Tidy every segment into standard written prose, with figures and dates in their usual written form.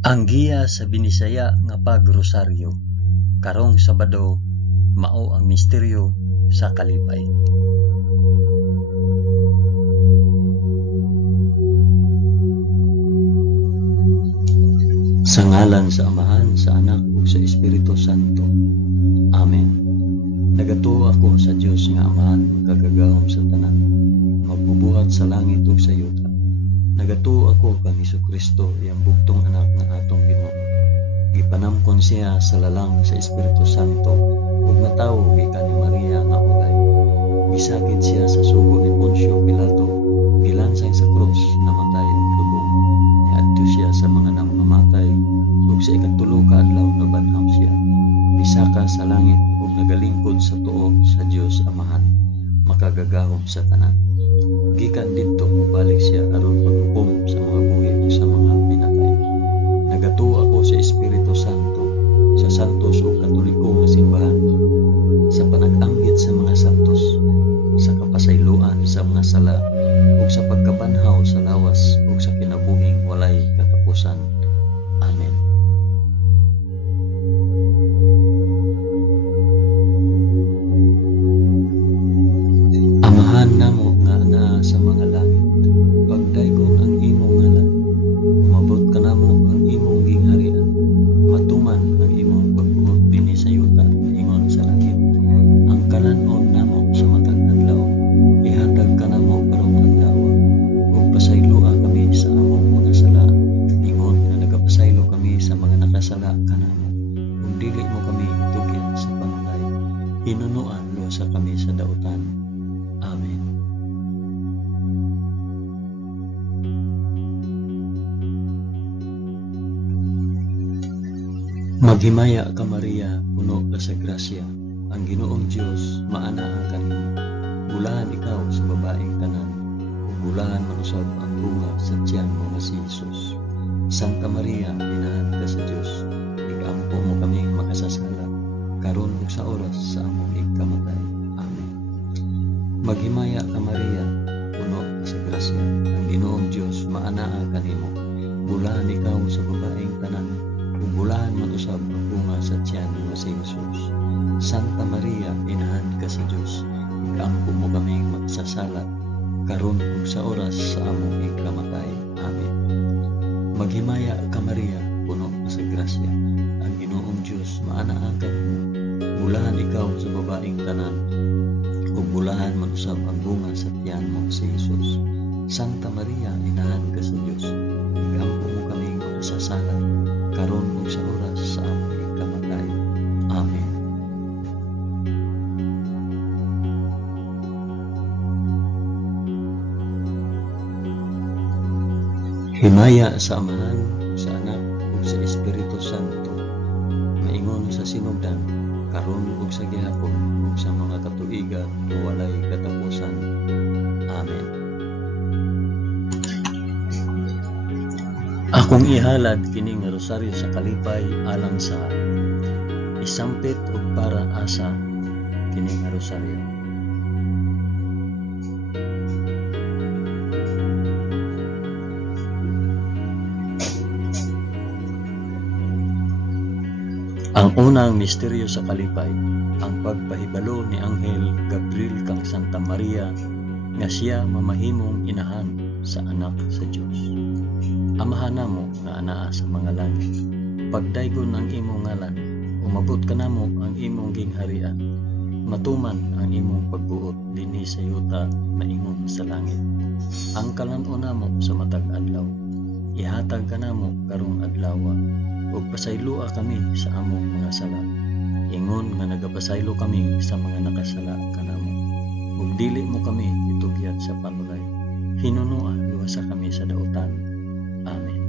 Ang giya sa Binisaya nga pagrosaryo, karong Sabado, mao ang misteryo sa kalipay. Sa ngalan sa Amahan, sa Anak ug sa Espiritu Santo. Amen. Nagatuo ako sa Dios nga Amahan magkagagahom sa tanan, magbubuhat sa langit ug sa yuta. Nagatuo ako kang Hesukristo, iyang bugtong anak nga atong Ginoo. Gipanamkon siya sa lalang sa Espiritu Santo ug natawo gikan ni Maria nga ulay. Gisakit siya sa sugo ni Poncio Pilato, gilansay sa krus, namatay ug lubong. Niadto siya sa mga namamatay ug sa ikatulo ka adlaw nabanhaw siya. Misaka sa langit ug nagalingkod sa tuo sa Dios Amahan, makagagahom sa tanan. Gikan didto mobalik siya aron paghukom sa mga buhi ug sa mga pinatay. Nagatuo ako sa Espiritu Santo, sa santos ug katoliko nga simbahan, sa panag-anggit sa mga santos, sa kapasayloan sa mga sala, ug sa pagkabanhaw sa lawas ug sa kinabuhing walay katapusan. Amen. Amahan namo nga naa sa mga langit, pagdaygon ang imong ngalan, umabot ka namo ang imong gingharian, matuman ang imong pagbuot dinhi sa yuta, ingon sa langit. Ang kalanon namo sa matag adlaw, ihatag ka namo karong adlaw, ug pasayloa kami sa among mga sala, ingon nga nagapasaylo kami sa mga nakasala kanamo. Ug dili mo kami itugyan sa panulay, hinunuan lusa kami sa dautan. Amen. Maghimaya ka Maria, puno ka sa grasya, ang Ginoong Dios maanaa kanimo. Bulahan ikaw sa babaeng tanan, ug bulahan manusab ang bunga sa tiyan mo nga si Jesus. Santa Maria, inahan ka sa Dios, igampo mo kaming makasasala, karon ug sa oras sa among ikamatay. Amen. Maghimaya ka Maria, puno ka sa grasya, ang Ginoong Dios maanaa kanimo. Bulahan ikaw sa babaeng tanan, ug bulahan manusab ang bunga sa tiyan nga si Jesus. Santa Maria, inahan ka sa Dios, igampo mo kaming makasasala, karon ug sa oras sa among ikamatay. Amen. Maghimaya ka Maria, puno ka sa grasya, ang Ginoong Dios maanaa kanimo. Bulahan ikaw sa babaeng tanan, ug bulahan manusab ang bunga sa tiyan mo si Jesus. Santa Maria, inahan ka sa Dios, igampo mo kaming makasasala, karon ug sa oras sa among ikamatay. Amen. Himaya sa Amahan, sa Anak ug sa Espiritu Santo, maingon sa sinugdan, karon ug sa gihapon ug sa mga katuigan nga walay katapusan. Amen. Akong ihalad kini nga rosaryo sa kalipay alang sa isampit ug para asa kini nga rosaryo. Ang unang misteryo sa kalipay, ang pagpahibalo ni Anghel Gabriel kang Santa Maria nga siya mamahimong inahan sa anak sa Dios. Amahan namo nga anaa sa mga langit, pagdaygon ang imong ngalan, umabot ka namo ang imong gingharian, matuman ang imong pagbuot dinhi sa yuta na ingon sa langit. Ang kalanon namo sa matag adlaw, ihatag ka namo karong adlaw, ug pasayloa kami sa among mga sala, ingon nga nagapasaylo kami sa mga nakasala kanamo. Ug dili mo kami itugyat sa panulay, hinunua luwasa kami sa dautan. Amen.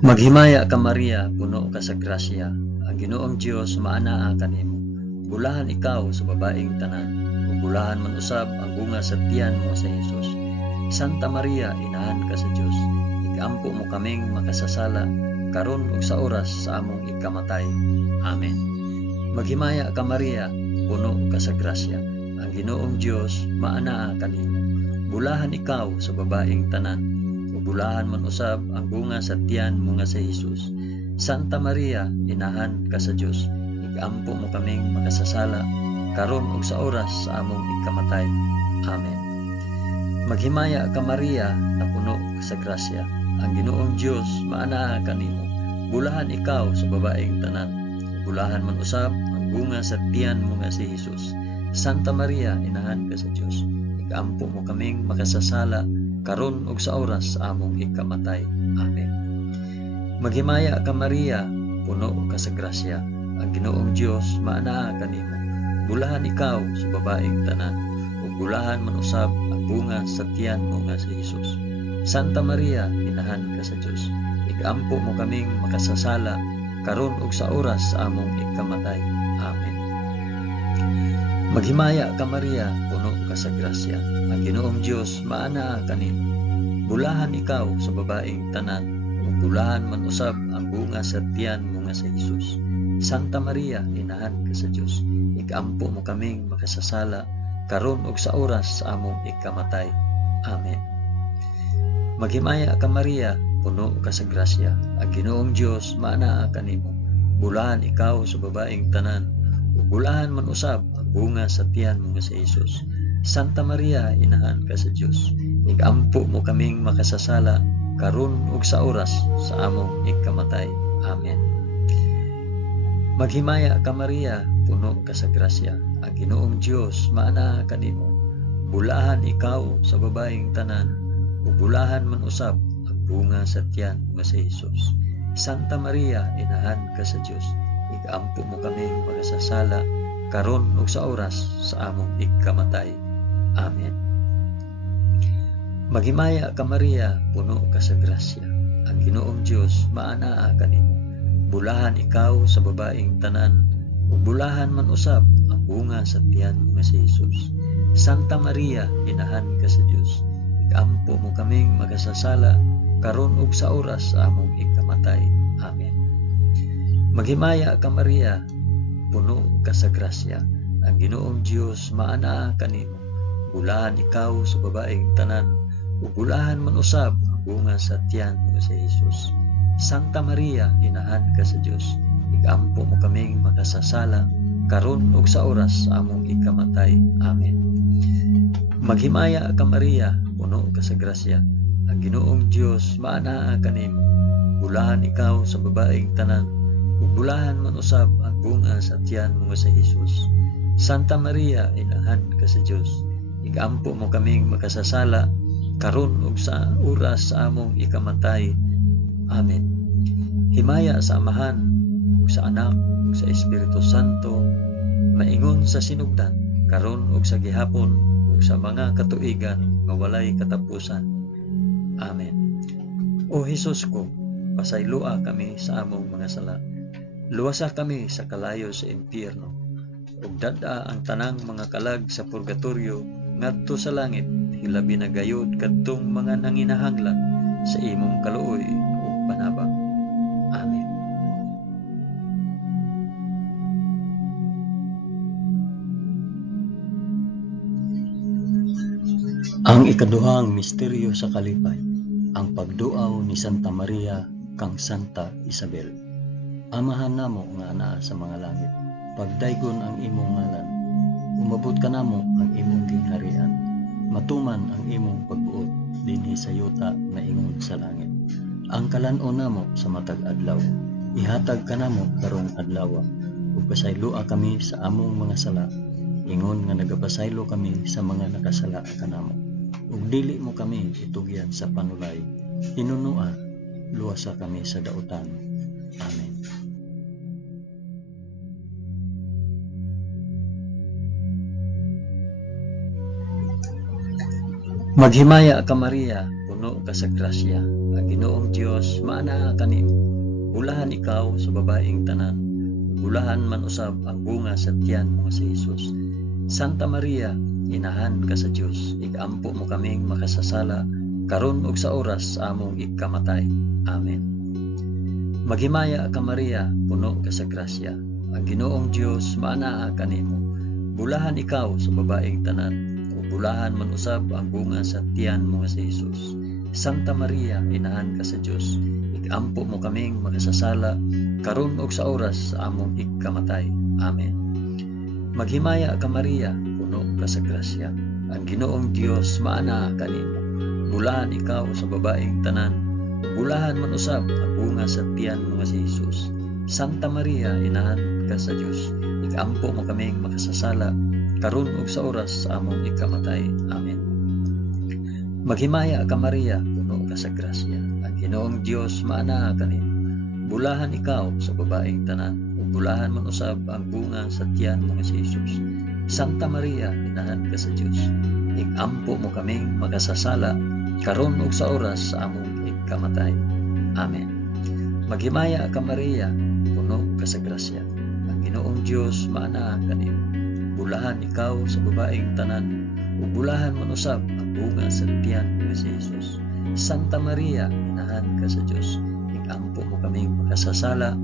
Maghimaya ka Maria, puno ka sa grasya, ang Ginoong Dios maanaa kanimo. Bulahan ikaw sa babaeng tanan, ug bulahan man usab ang bunga sa tiyan mo sa Jesus. Santa Maria, inahan ka sa Dios, igampo mo kaming makasasala, karon ug sa oras sa among ikamatay. Amen. Maghimaya ka Maria, puno ka sa grasya, ang Ginoong Dios maanaa kanimo. Bulahan ikaw sa babaeng tanan, ug bulahan man usab ang bunga sa tiyan mo nga si Jesus. Santa Maria, inahan ka sa Dios, igampo mo kaming makasasala karon ug sa oras sa among ikamatay. Amen. Maghimaya ka Maria, na puno sa grasya, ang Ginoong Dios maanaa kanimo. Bulahan ikaw sa babaeng tanan, bulahan man usab ang bunga sa tiyan mo nga si Jesus. Santa Maria, inahan ka sa Dios, igampo mo kaming makasasala karon ug sa oras sa among ikamatay. Amen. Maghimaya ka Maria, puno ka sa grasya, ang Ginoong Dios maanaa kanimo. Bulahan ikaw sa babaeng tanan, ug bulahan man usab ang bunga sa tiyan mo nga si Jesus. Santa Maria, inahan ka sa Dios, igampo mo kaming makasasala karon ug sa oras sa among ikamatay. Amen. Maghimaya ka Maria, puno ka sa grasya, ang Ginoong Dios maanaa kanimo. Bulahan ikaw sa babaeng tanan, ug bulahan man usab ang bunga sa tiyan mo nga si Jesus. Santa Maria, inahan ka sa Dios, igampo mo kaming makasasala karon ug sa oras sa among ikamatay. Amen. Maghimaya ka Maria, puno ka sa grasya, ang Ginoong Dios maanaa kanimo. Bulahan ikaw sa babaeng tanan, ug bulahan man usab ang bunga sa tiyan mo nga si Jesus. Santa Maria, inahan ka sa Dios, igampo mo kaming makasasala karon ug sa oras sa among ikamatay. Amen. Maghimaya ka Maria, puno ka sa grasya, ang Ginoong Dios maanaa kanimo. Bulahan ikaw sa babaeng tanan, ug bulahan man usab ang bunga sa tiyan mo nga si Jesus. Santa Maria, inahan ka sa Dios, igampo mo kaming makasasala karon ug sa oras sa among ikamatay. Amen. Maghimaya ka Maria, puno ka sa grasya, ang Ginoong Dios maanaa kanimo. Bulahan ikaw sa babaeng tanan, ug bulahan man usab ang bunga sa tiyan mo nga si Jesus. Santa Maria, inahan ka sa Dios, igampo mo kaming makasasala karon ug sa oras sa among ikamatay. Amen. Maghimaya ka Maria, puno ka sa grasya, ang Ginoong Dios maanaa kanimo. Bulahan ikaw sa babaeng tanan, ug bulahan man usab ang bunga sa tiyan mo nga si Jesus. Santa Maria, inahan ka sa Dios, igampo mo kaming makasasala karon ug sa oras sa among ikamatay. Amen. Maghimaya ka Maria, puno ka sa grasya, ang Ginoong Dios maanaa kanimo. Bulahan ikaw sa babaeng tanan, ug bulahan man usab ang bunga sa tiyan mo nga si Jesus. Santa Maria, inahan ka sa Dios, igampo mo kaming makasasala karon ug sa oras sa among ikamatay. Amen. Himaya sa Amahan, ug sa Anak, ug sa Espiritu Santo, maingon sa sinugdan, karon ug sa gihapon, ug sa mga katuigan nga walay katapusan. Amen. O Hesus ko, pasaylua kami sa among mga sala. Luwasa kami sa kalayo sa impyerno, ug dad-a ang tanang mga kalag sa purgatorio ngadto sa langit, hilabi na gayud kadtong mga nanginahanglan sa imong kaluoy ug panabang. Amen. Ang ikaduhang misteryo sa kalipay, ang pagduaw ni Santa Maria kang Santa Isabel. Amahan namo nga anaa sa mga langit, pagdaygon ang imong ngalan, umabot ka namo ang imong gingharian, matuman ang imong pagbuot dinhi sa yuta na ingon sa langit. Ang kalan-on namo sa matag adlaw, ihatag ka namo karong adlaw, ug pasaylua kami sa among mga sala, ingon nga nagapasaylo kami sa mga nakasala kanamo. Ug dili mo kami itugyan sa panulay, hinunua luwasa kami sa dautan. Amen. Maghimaya ka Maria, puno ka sa grasya, ang Ginoong Dios maanaa kanimo. Bulahan ikaw sa babaeng tanan, bulahan man usab ang bunga sa tiyan mo si Jesus. Santa Maria, inahan ka sa Dios, igampo mo kaming makasasala karon ug sa oras sa among ikamatay. Amen. Maghimaya ka Maria, puno ka sa grasya, ang Ginoong Dios maanaa kanimo. Bulahan ikaw sa babaeng tanan, ug bulahan man usab ang bunga sa tiyan mo nga si Jesus. Santa Maria, inahan ka sa Dios, igampo mo kaming makasasala karon ug sa oras sa among ikamatay. Amen. Maghimaya ka Maria, puno ka sa grasya. Ang Ginoong Dios maana kanimo. Bulahan ikaw sa babaeng tanan, bulahan man usab ang bunga sa tiyan mo nga si Jesus. Santa Maria, inahan ka sa Dios, igampo mo kaming makasasala karon ug sa oras sa among ikamatay. Amen. Maghimaya ka Maria, puno ka sa grasya. Ang Ginoong Dios maana kanimo. Bulahan ikaw sa babaeng tanan, ug bulahan man usab ang bunga sa tiyan mo nga si Jesus. Santa Maria, inahan ka sa Dios, igampo mo kaming makasasala karon ug sa oras sa among ikamatay. Amen. Maghimaya ka Maria, puno ka sa grasya. Ang Ginoong Dios maana kanimo. Bulahan ikaw sa babaeng tanan, ug bulahan man usab ang bunga sa tiyan mo nga si Jesus. Santa Maria, inahan ka sa Dios, igampo mo kaming makasasala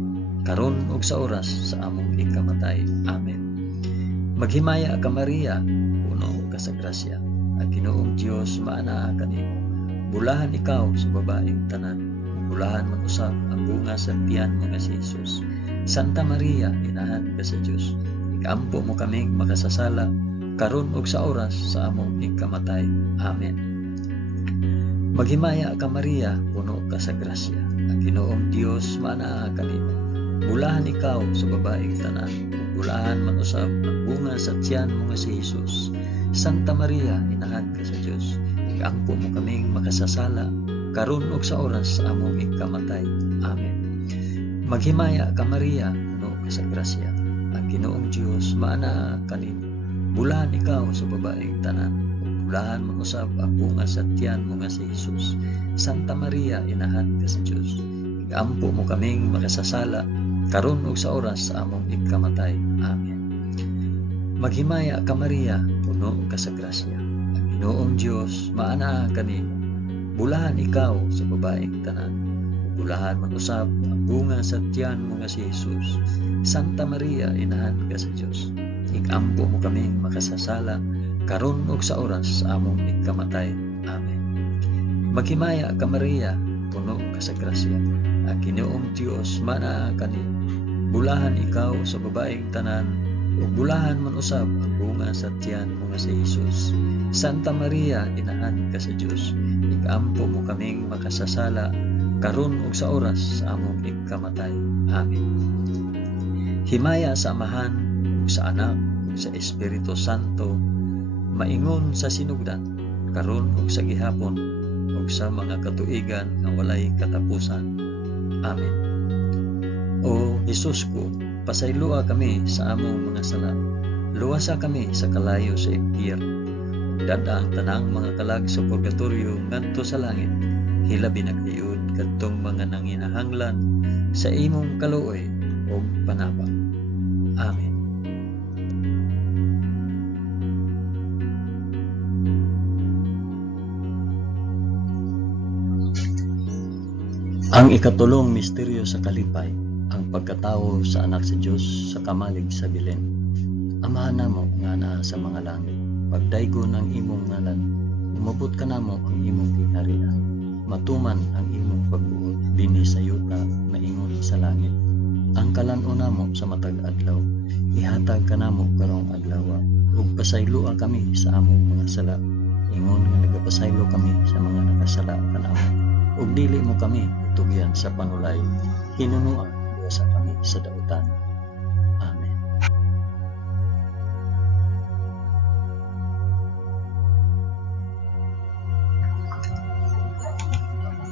karon ug sa oras sa among ikamatay. Amen. Maghimaya ka Maria, puno ka sa grasya. Ang Ginoong Dios maana kanimo. Bulahan ikaw sa babaeng tanan, bulahan man usab ang bunga sa tiyan mo nga si Jesus. Santa Maria, inahan ka sa Dios, igampo mo kaming makasasala karon ug sa oras sa among ikamatay. Amen. Maghimaya ka Maria, puno ka sa grasya. Ang Ginoong Dios maana kanimo. Bulahan ikaw sa babaeng tanan, bulahan man usab ang bunga sa tiyan mo nga si Jesus. Santa Maria, inahan ka sa Dios, igampo mo kaming makasasala karon ug sa oras sa among ikamatay. Amen. Maghimaya ka Maria, puno ka sa grasya. Ang Ginoong Dios maana kanimo. Bulahan ikaw sa babaeng tanan, bulahan man usab ang bunga sa tiyan mo nga si Jesus. Santa Maria, inahan ka sa Dios, igampo mo kaming makasasala karon ug sa oras sa among ikamatay. Amen. Maghimaya ka Maria, puno ka sa grasya. Ang Ginoong Dios maana kanimo. Bulahan ikaw sa babaeng tanan, bulahan man usab ang bunga sa tiyan mo nga si Jesus. Santa Maria, inahan ka sa Dios, igampo mo kaming makasasala karon ug sa oras sa among ikamatay. Amen. Maghimaya ka Maria, puno ka sa grasya. Ang Ginoong Dios maana kanimo. Bulahan ikaw sa babaeng tanan, ug bulahan man usab ang bunga sa tiyan mo nga si Jesus. Santa Maria, inahan ka sa Dios, igampo mo kaming makasasala karon ug sa oras sa among ikamatay. Amen. Himaya sa Amahan ug sa Anak ug sa Espiritu Santo, maingon sa sinugdan karon ug sa gihapon ug sa mga katuigan nga walay katapusan. Amen. O Jesus ko, pasaylua kami sa among mga sala. Luwasa kami sa kalayo sa impyerno. Dada ang tanang mga kalag sa purgatorio ngadto sa langit. Hilabi na kayod kadtong mga nanginahanglan sa imong kaluoy o panabang. Amen. Ang ikatulong misteryo sa kalipay, ang pagkatao sa anak sa Dios sa kamalig sa Belen. Amahan namo nga naa sa mga langit, pagdaygon ang imong ngalan, umabot ka namo ang imong gingharian, matuman ang imong pagbuot dinhi sa yuta maingon sa langit. Ang kalan-o namo sa matag adlaw, ihatag ka namo karong adlaw, ug pasaylua kami sa among mga sala, ingon nga nagapasaylo kami sa mga nakasala kanamo, ug dili mo kami tugyan sa panulay, hinunuan sa kami sa dautan. Amen.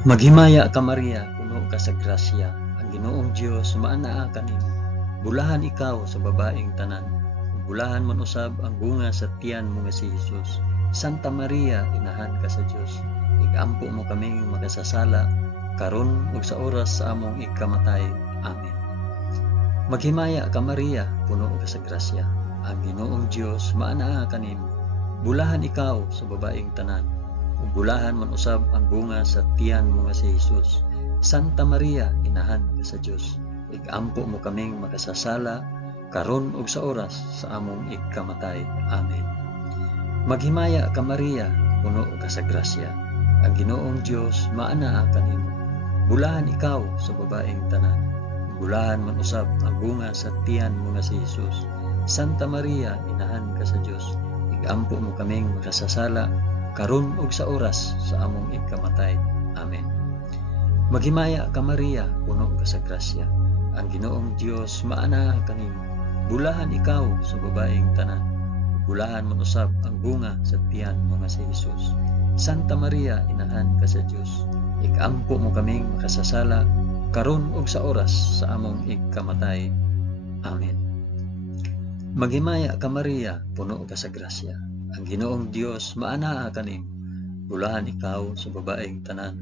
Maghimaya ka Maria, puno ka sa grasya. Ang Ginoong Dios maanaa kanimo. Bulahan ikaw sa babaeng tanan, bulahan man usab ang bunga sa tiyan mo nga si Jesus. Santa Maria, inahan ka sa Dios, igampo mo kaming makasasala karon ug sa oras sa among ikamatay. Amen. Maghimaya ka Maria, puno ka sa grasya. Ang Ginoong Dios maanaa kanimo. Bulahan ikaw sa babaeng tanan, ug bulahan man usab ang bunga sa tiyan mo nga si Jesus. Santa Maria, inahan ka sa Dios, igampo mo kaming makasasala karon ug sa oras sa among ikamatay. Amen. Maghimaya ka Maria, puno ka sa grasya. Ang Ginoong Dios maanaa kanimo. Bulahan ikaw sa babaeng tanan. Bulahan man usab ang bunga sa tiyan mo nga si Jesus. Santa Maria, inahan ka sa Dios. Igampo mo kaming makasasala karon ug sa oras sa among ikamatay. Amen. Maghimaya ka Maria, puno ka sa grasya. Ang Ginoong Dios maanaa kanimo. Bulahan ikaw sa babaeng tanan. Bulahan man usab ang bunga sa tiyan mo nga si Jesus. Santa Maria, inahan ka sa Dios. Igampo mo kaming makasasala karon ug sa oras sa among ikamatay. Amen. Maghimaya ka Maria, puno ka sa grasya. Ang Ginoong Dios maanaa kanimo. Bulahan ikaw sa babaeng tanan.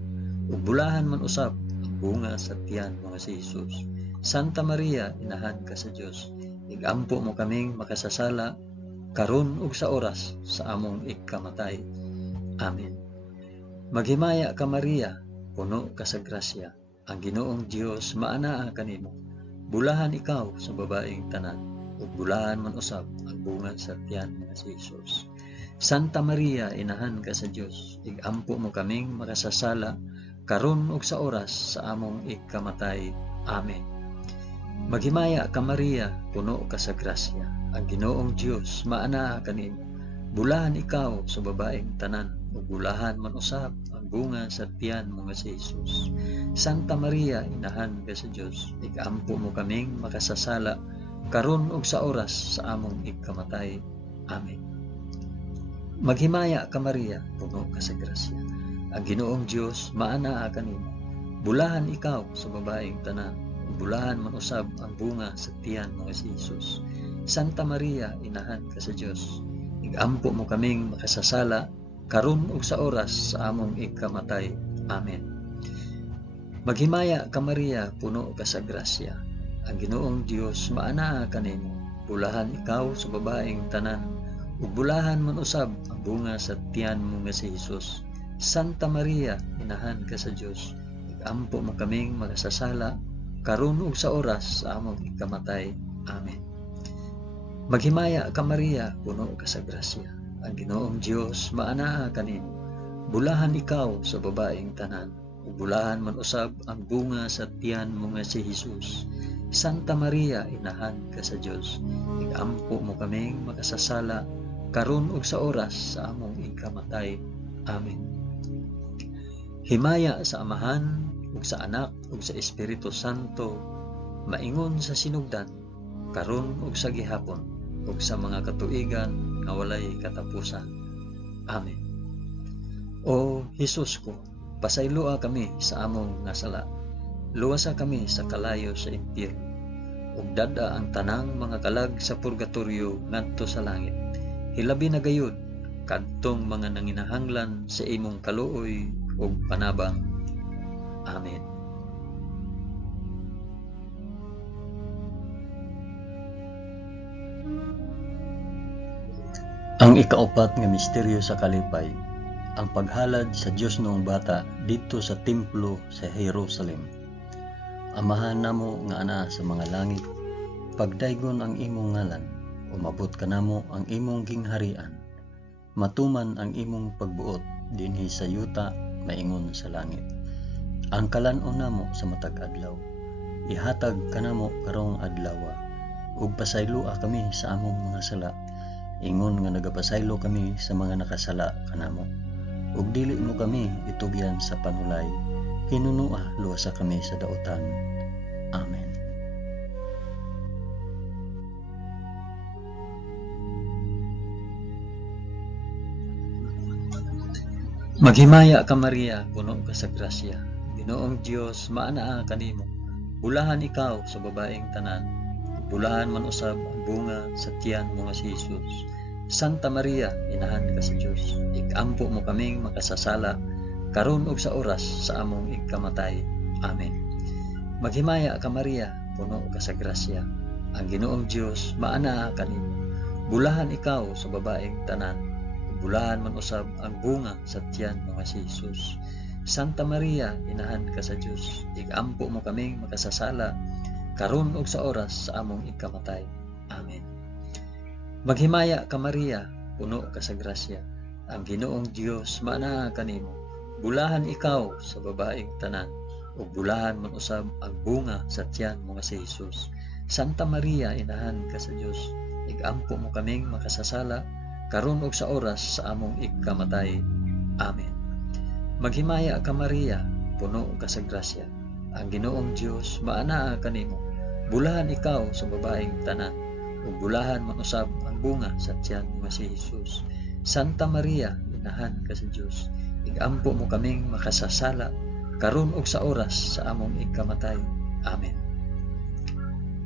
Ug bulahan man usab ang bunga sa tiyan mo nga si Jesus. Santa Maria, inahan ka sa Dios. Igampo mo kaming makasasala karon ug sa oras sa among ikamatay. Amen. Maghimaya ka Maria, puno ka sa grasya. Ang Ginoong Dios maanaa kanimo. Bulahan ikaw sa babaeng tanan. Ug bulahan man usab ang bunga sa tiyan nga si Jesus. Santa Maria, inahan ka sa Dios. Igampo mo kaming makasasala karon ug sa oras sa among ikamatay. Amen. Maghimaya ka Maria, puno ka sa grasya. Ang Ginoong Dios maanaa kanimo. Bulahan ikaw sa babaeng tanan. Ug bulahan man usab ang bunga sa tiyan mo nga si Jesus. Santa Maria, inahan ka sa Dios. Igampo mo kaming makasasala karon ug sa oras sa among ikamatay. Amen. Maghimaya ka Maria, puno ka sa grasya. Ang Ginoong Dios maanaa kanimo. Bulahan ikaw sa babaeng tanan. Ug bulahan man usab ang bunga sa tiyan mo nga si Jesus. Santa Maria, inahan ka sa Dios. Igampo mo kaming makasasala karon ug sa oras sa among ikamatay. Amen. Maghimaya ka Maria, puno ka sa grasya. Ang Ginoong Dios maanaa kanimo. Bulahan ikaw sa babaeng tanan. Ug bulahan man usab ang bunga sa tiyan mo nga si Jesus. Santa Maria, inahan ka sa Dios. Igampo mo kaming makasasala karon ug sa oras sa among ikamatay. Amen. Maghimaya ka Maria, puno ka sa grasya. Ang Ginoong Dios maanaa kanimo. Bulahan ikaw sa babaeng tanan. Ug bulahan man usab ang bunga sa tiyan mo nga si Jesus. Santa Maria, inahan ka sa Dios. Igampo mo kaming makasasala karon ug sa oras sa among ikamatay. Amen. Himaya sa Amahan ug sa Anak ug sa Espiritu Santo, maingon sa sinugdan, karon ug sa gihapon, ug sa mga katuigan nga walay katapusan. Amen. O Jesus ko, pasayloa kami sa among nasala. Luwasa kami sa kalayo sa impyerno, ug dada ang tanang mga kalag sa purgatorio ngadto sa langit. Hilabi na gayud kadtong mga nanginahanglan sa imong kaluoy ug panabang. Amen. Ang ikaapat nga misteryo sa kalipay, ang paghalad sa Dios noong bata dito sa templo sa Jerusalem. Amahan namo nga ana sa mga langit, pagdaygon ang imong ngalan, umabot kanamo ang imong gingharian. Matuman ang imong pagbuot dinhi sa yuta maingon sa langit. Ang kalan-on namo sa matag adlaw, ihatag kanamo karong adlaw, ug pasayloa kami sa among mga sala, ingon nga nagapasaylo kami sa mga nakasala kanamo. Ug dili mo kami itugyan sa panulay, hinunua luwasa kami sa daotan. Amen. Maghimaya ka Maria, puno ka sa grasya. Ginoong Dios maanaa kanimo. Bulahan ikaw sa babaeng tanan. Bulahan man usab ang bunga sa tiyan mo nga si Jesus. Santa Maria, inahan ka sa Dios. Igampo mo kaming makasasala karon ug sa oras sa among ikamatay. Amen. Maghimaya ka Maria, puno ka sa grasya. Ang Ginoong Dios maanaa kanimo. Bulahan ikaw sa babaeng tanan. Bulahan man usab ang bunga sa tiyan mo nga si Jesus. Santa Maria, inahan ka sa Dios. Igampo mo kaming makasasala karon ug sa oras sa among ikamatay. Maghimaya ka Maria, puno ka sa grasya, ang Ginoong Dios maanaa kanimo. Bulahan ikaw sa babaeng tanan, ug bulahan man usab ang bunga sa tiyan mo nga si Hesus. Santa Maria, inahan ka sa Dios, igampo mo kaming makasasala karon ug sa oras sa among ikamatay. Amen. Maghimaya ka Maria, puno ka sa grasya, ang Ginoong Dios maanaa kanimo. Bulahan ikaw sa babaeng tanan, ug bulahan man usab ang bunga sa tiyan mo si Hesus. Santa Maria, inahan ka sa Dios, igampo mo kaming makasasala karon ug sa oras sa among ikamatay. Amen.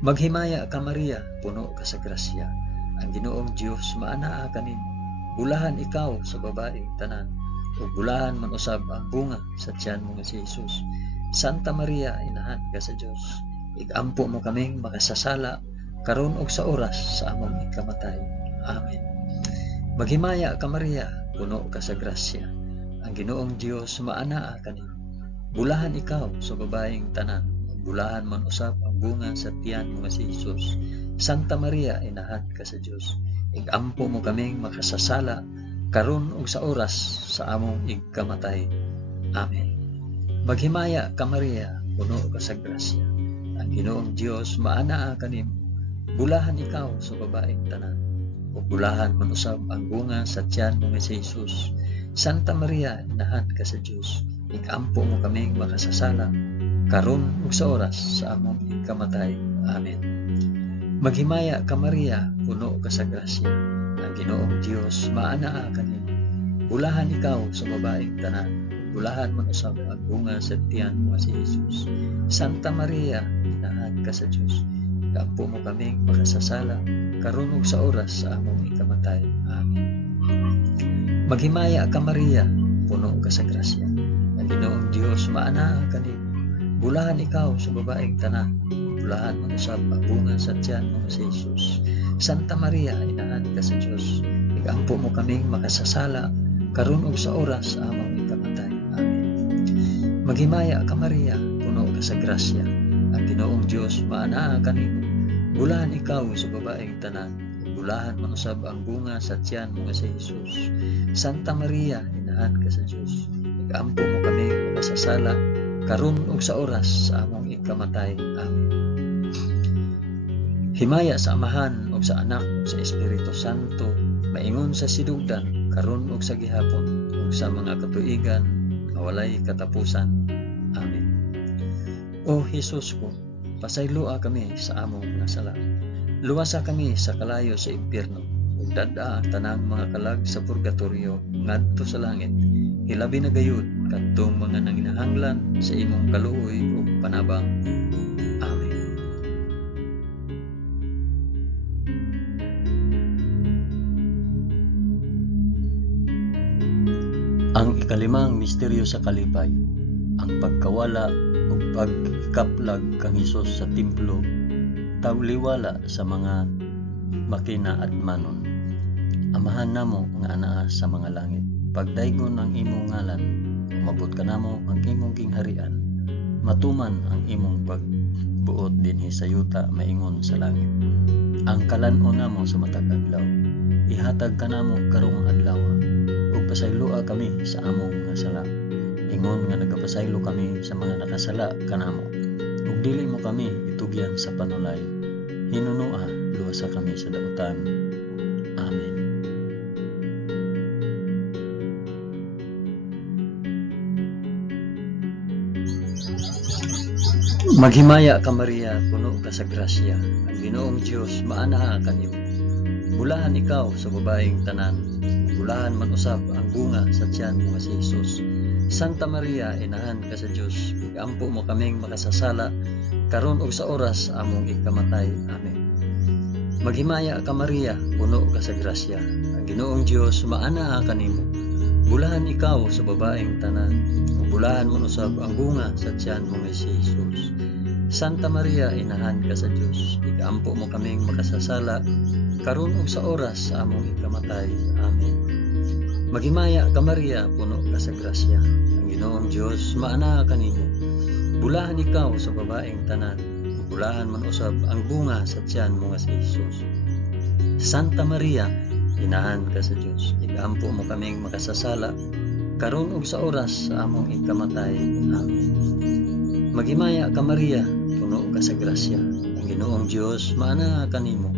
Maghimaya ka Maria, puno ka sa grasya, ang Ginoong Dios maanaa kanimo. Bulahan ikaw sa babaeng tanan, ug bulahan man usab ang bunga sa tiyan mo si Hesus. Santa Maria, inahan ka sa Dios, igampo mo kaming makasasala karon ug sa oras sa among ikamatay. Amen. Maghimaya ka Maria, puno ka sa grasya, ang Ginoong Dios maanaa kanimo. Bulahan ikaw sa babaeng tanan, bulahan man usab ang bunga sa tiyan mo si Hesus. Santa Maria, inahan ka sa Dios, igampo mo kaming makasasala karon ug sa oras sa among ikamatay. Amen. Maghimaya ka Maria, puno ka sa grasya, ang Ginoong Dios maanaa kanimo. Bulahan ikaw sa babaeng tanan, ug bulahan man usab ang bunga sa tiyan mo si Hesus. Santa Maria, inahan ka sa Dios, igampo mo kaming makasasala karon ug sa oras sa among ikamatay. Amen. Maghimaya ka Maria, puno ka sa grasya, ang Ginoong Dios maanaa kanimo. Bulahan ikaw sa babaeng tanan, bulahan man usab ang bunga sa tiyan mo si Hesus. Santa Maria, inahan ka sa Dios, igampo mo kaming makasasala karon ug sa oras sa among ikamatay. Amen. Maghimaya ka Maria, puno ka sa grasya, ang Ginoong Dios maanaa kanimo. Bulahan ikaw sa babaeng tanan, bulahan man usab ang bunga sa tiyan mo si Hesus. Santa Maria, inahan ka sa Dios, igampo mo kaming makasasala karon ug sa oras sa among ikamatay. Amen. Maghimaya ka Maria, puno ka sa grasya, ang Ginoong Dios maanaa kanimo. Bulahan ikaw sa babaeng tanan, bulahan man usab ang bunga sa tiyan mo si Hesus. Santa Maria, inahan ka sa Dios, igampo mo kaming makasasala karon ug sa oras sa among ikamatay. Amen. Himaya sa Amahan ug sa Anak ug sa Espiritu Santo, maingon sa sidugdan karon ug sa gihapon ug sa mga katuigan nga walay katapusan. Amen. O Hesus ko, pasayloa kami sa among mga sala. Luwasa kami sa kalayo sa impyerno, ug dad-a ang tanang mga kalag sa purgatorio ngadto sa langit. Hilabi na gayud kadtong mga nanginahanglan sa imong kaluoy ug panabang. Amen. Ang ikalimang misteryo sa kalipay, ang pagkawala ug pagkaplag kang Hesus sa templo, tawliwala sa mga makina at manon. Amahan namo nga anaa sa mga langit, pagdaygon ang imong ngalan, umabot ka namo ang imong gingharian, matuman ang imong pagbuot dinhi sa yuta maingon sa langit. Ang kalan-on namo sa matag adlaw, ihatag ka namo karong adlaw, ug pasayloa kami sa among mga sala. Ingon nga nagapasaylo kami sa mga nakasala kanamo, ug dili mo kami itugyan sa panulay. Hinunoa, luwasa kami sa dautan. Amen. Maghimaya ka Maria, puno ka sa grasya, ang Ginoong Dios maanaa kanimo. Bulahan ikaw sa babaeng tanan, bulahan man usab ang bunga sa tiyan mo si Hesus. Santa Maria, inahan ka sa Dios, igampo mo kaming makasasala karon ug sa oras among ikamatay. Amen. Maghimaya ka Maria, puno ka sa grasya, ang Ginoong Dios maanaa kanimo. Bulahan ikaw sa babaeng tanan, bulahan mo usab ang bunga sa tiyan mo si Hesus. Santa Maria, inahan ka sa Dios, igampo mo kaming makasasala karon ug sa oras sa among ikamatay. Amen. Maghimaya ka Maria, puno ka sa grasya, ang Ginoong Dios maanaa kanimo. Bulahan ikaw sa babaeng tanan, bulahan man usab ang bunga sa tiyan mo si Hesus. Santa Maria, inahan ka sa Dios, igampo mo kaming makasasala, karon ug sa oras sa among ikamatay. Amen. Maghimaya ka Maria, puno ka sa grasya, ang Ginoong Dios maana kanimo.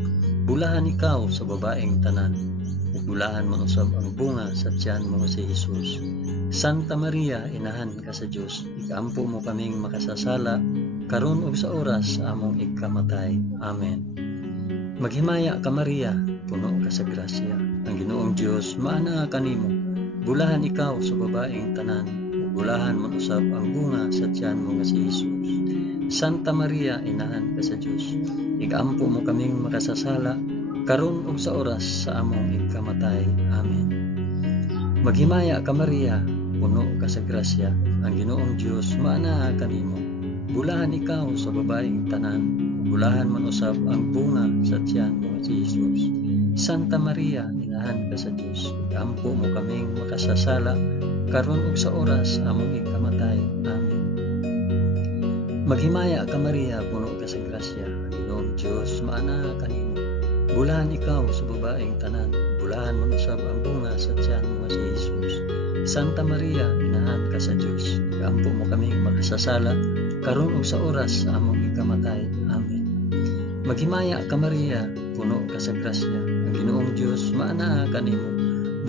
Bulahan ikaw sa babaeng tanan, ug bulahan man usab ang bunga sa tiyan mo si Jesus. Santa Maria, inahan ka sa Dios, igampo mo kaming makasasala, karon ug sa oras sa among ikamatay. Amen. Maghimaya ka Maria, puno ka sa grasya, ang Ginoong Dios maana kanimo. Bulahan ikaw sa babaeng tanan, ug bulahan man usab ang bunga sa tiyan mo si Jesus. Santa Maria, inahan ka sa Dios, igampo mo kaming makasasala, karon ug sa oras sa among ikamatay. Amen. Maghimaya ka Maria, puno ka sa grasya, ang Ginoong Dios maana kanimo. Bulahan ikaw sa babaeng tanan, bulahan man usab ang bunga sa tiyan mo si Jesus. Santa Maria, inahan ka sa Dios, igampo mo kaming makasasala, karon ug sa oras sa among ikamatay. Amen. Maghimaya ka Maria, puno ka sa grasya, ang Ginoong Dios maana kanimo. Bulahan ikaw sa babaeng tanan, bulahan man usab ang bunga sa tiyan mo si Jesus. Santa Maria, inahan ka sa Dios, igampo mo kaming makasasala, karon ug sa oras sa among ikamatay. Amen. Maghimaya ka Maria, puno ka sa grasya, ang Ginoong Dios maana kanimo.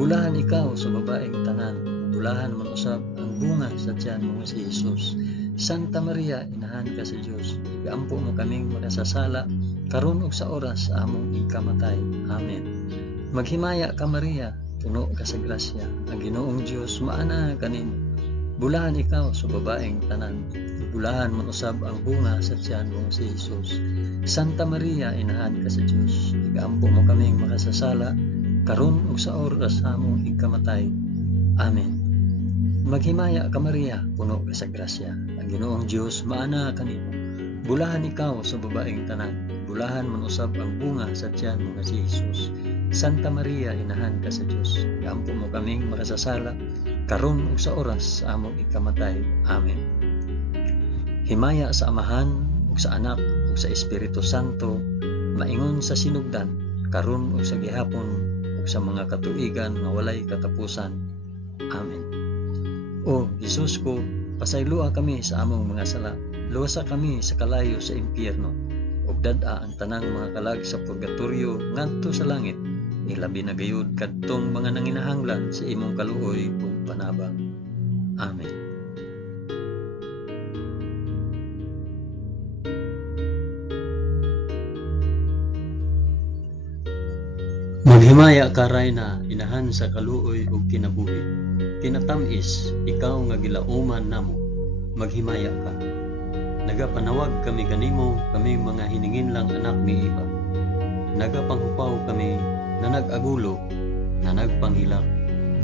Bulahan ikaw sa babaeng tanan, bulahan man usab ang bunga sa tiyan mo si Jesus. Santa Maria, inahan ka sa Dios, igampo mo kaming makasasala, karon ug sa oras sa among ikamatay. Amen. Maghimaya ka Maria, puno ka sa grasya, ang Ginoong Dios maana kanimo. Bulahan ikaw sa babaeng tanan, bulahan man usab ang bunga sa tiyan mo si Jesus. Santa Maria, inahan ka sa Dios, igampo mo kaming makasasala, karon ug sa oras sa among ikamatay. Amen. Maghimaya ka Maria, puno ka sa grasya, ang Ginoong Dios maana kanimo. Bulahan ikaw sa babaeng tanan, bulahan man usab ang bunga sa tiyan mo si Jesus. Santa Maria, inahan ka sa Dios, igampo mo kaming makasasala, karon ug sa oras sa among ikamatay. Amen. Himaya sa Amahan ug sa Anak ug sa Espiritu Santo, maingon sa sinugdan, karon ug sa gihapon ug sa mga katuigan nga walay katapusan. Amen. O Jesus ko, pasaylua kami sa among mga sala, luwasa kami sa kalayo sa impyerno, ug dad-a ang tanang mga kalag sa purgatorio ngadto sa langit, ilabi na gayud kadtong mga nanginahanglan sa imong kaluoy ug panabang. Amen. Maghimaya ka Rayna, inahan sa kaluoy ug kinabuhi. Kinatamis, ikaw nga gilauman namo, maghimaya ka. Nagapanawag kami kanimo, kami mga hiningin lang anak ni Eva. Nagapanghupaw kami, na nag-agulo, na nagpanghilak,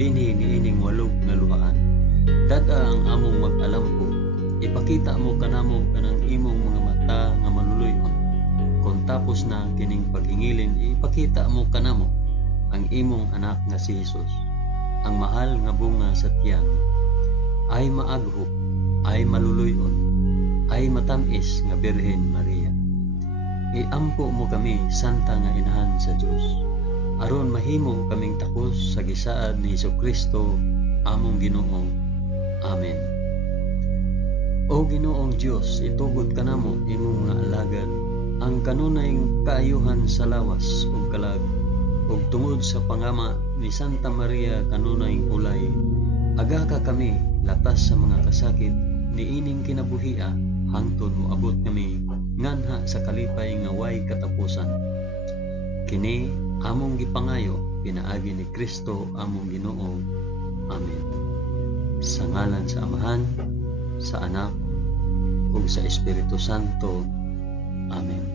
dinhi niining walog nga luhaan. Dada ang among mag-alampo, ipakita mo kanamo kanang imong mga mata nga maluluyon. Kung tapos na kining paghingilin, ipakita mo kanamo ang imong anak nga si Jesus. Ang mahal nga bunga sa tiyan, ay maaghop, ay maluluyon, ay matamis nga Birhen Maria. Iampo mo kami, santa nga inahan sa Dios, aron mahimo kaming takos sa gisaad ni Jesucristo, among Ginoo. Amen. O Ginoong Dios, itugod kanamo imong mga alagad, ang kanunay kaayuhan sa lawas ug kalag, ug tungod sa pangama ni Santa Maria kanunay ulay, aga ka kami latas sa mga kasakit niining kinabuhia, hangtod moabot kami nganha sa kalipay nga way katapusan. Kini among gipangayo pinaagi ni Kristo among Ginoo. Amen. Sa ngalan sa Amahan, sa Anak, ug sa Espiritu Santo. Amen.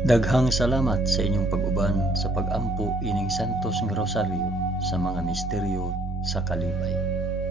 Daghang salamat sa inyong pag-uban sa pag-ampo ining Santos nga Rosaryo sa mga misteryo sa kalipay.